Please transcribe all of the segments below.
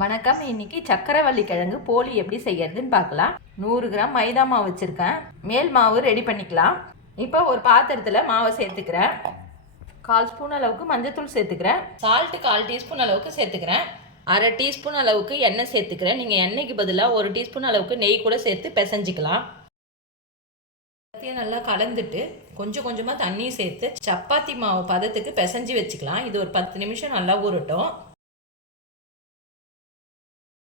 வணக்கம். இன்னைக்கு சக்கரவள்ளி கிழங்கு போலி எப்படி செய்யறதுன்னு பார்க்கலாம். நூறு கிராம் மைதா மாவு வச்சுருக்கேன். மேல் மாவு ரெடி பண்ணிக்கலாம். இப்போ ஒரு பாத்திரத்தில் மாவை சேர்த்துக்கிறேன். கால் ஸ்பூன் அளவுக்கு மஞ்சத்தூள் சேர்த்துக்கிறேன். சால்ட்டு கால் டீஸ்பூன் அளவுக்கு சேர்த்துக்கிறேன். அரை டீஸ்பூன் அளவுக்கு எண்ணெய் சேர்த்துக்கிறேன். நீங்கள் எண்ணெய்க்கு பதிலாக ஒரு டீஸ்பூன் அளவுக்கு நெய் கூட சேர்த்து பிசைஞ்சிக்கலாம். எல்லாத்தையும் நல்லா கலந்துட்டு கொஞ்சம் கொஞ்சமாக தண்ணி சேர்த்து சப்பாத்தி மாவு பதத்துக்கு பிசைஞ்சு வச்சுக்கலாம். இது ஒரு பத்து நிமிஷம் நல்லா ஊறட்டும்.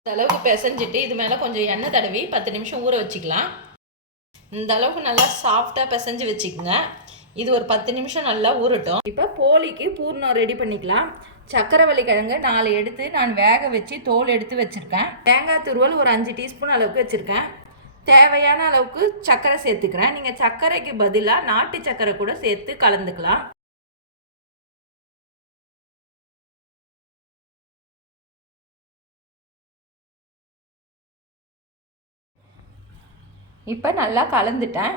இந்த அளவுக்கு பிசைஞ்சிட்டு இது மேலே கொஞ்சம் எண்ணெய் தடவி பத்து நிமிஷம் ஊற வச்சுக்கலாம். இந்த அளவுக்கு நல்லா சாஃப்டாக பிசைஞ்சு வச்சுக்கோங்க. இது ஒரு பத்து நிமிஷம் நல்லா ஊறட்டும். இப்போ போலிக்கு பூர்ணம் ரெடி பண்ணிக்கலாம். சக்கரவள்ளி கிழங்கு நாலு எடுத்து நான் வேக வச்சு தோல் எடுத்து வச்சுருக்கேன். தேங்காய் துருவல் ஒரு அஞ்சு டீஸ்பூன் அளவுக்கு வச்சுருக்கேன். தேவையான அளவுக்கு சர்க்கரை சேர்த்துக்கிறேன். நீங்கள் சர்க்கரைக்கு பதிலாக நாட்டு சர்க்கரை கூட சேர்த்து கலந்துக்கலாம். இப்போ நல்லா கலந்துட்டேன்.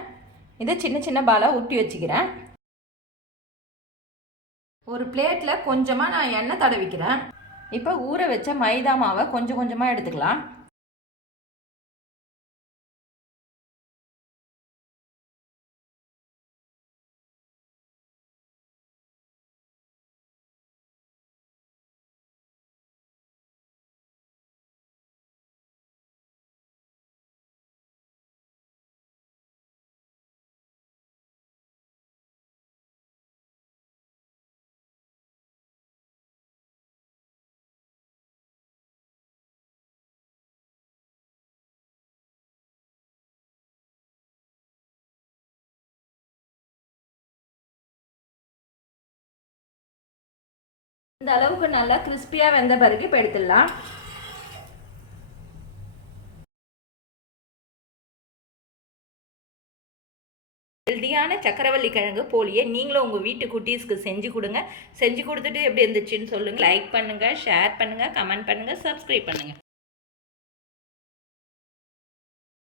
இதை சின்ன சின்ன பாலாக ஊட்டி வச்சுக்கிறேன். ஒரு பிளேட்டில் கொஞ்சமாக நான் எண்ணெய் தடவிக்கிறேன். இப்போ ஊற வச்ச மைதா மாவை கொஞ்சம் கொஞ்சமாக எடுத்துக்கலாம். இந்த அளவுக்கு நல்லா கிறிஸ்பியாக வெந்த பிறகு இப்போ எடுத்துடலாம். ஹெல்தியான சக்கரவள்ளி கிழங்கு போலியே நீங்களும் உங்கள் வீட்டு குட்டீஸ்க்கு செஞ்சு கொடுங்க. செஞ்சு கொடுத்துட்டு எப்படி இருந்துச்சுன்னு சொல்லுங்கள் லைக் பண்ணுங்கள் ஷேர் பண்ணுங்கள் கமெண்ட் பண்ணுங்கள் சப்ஸ்கிரைப் பண்ணுங்கள்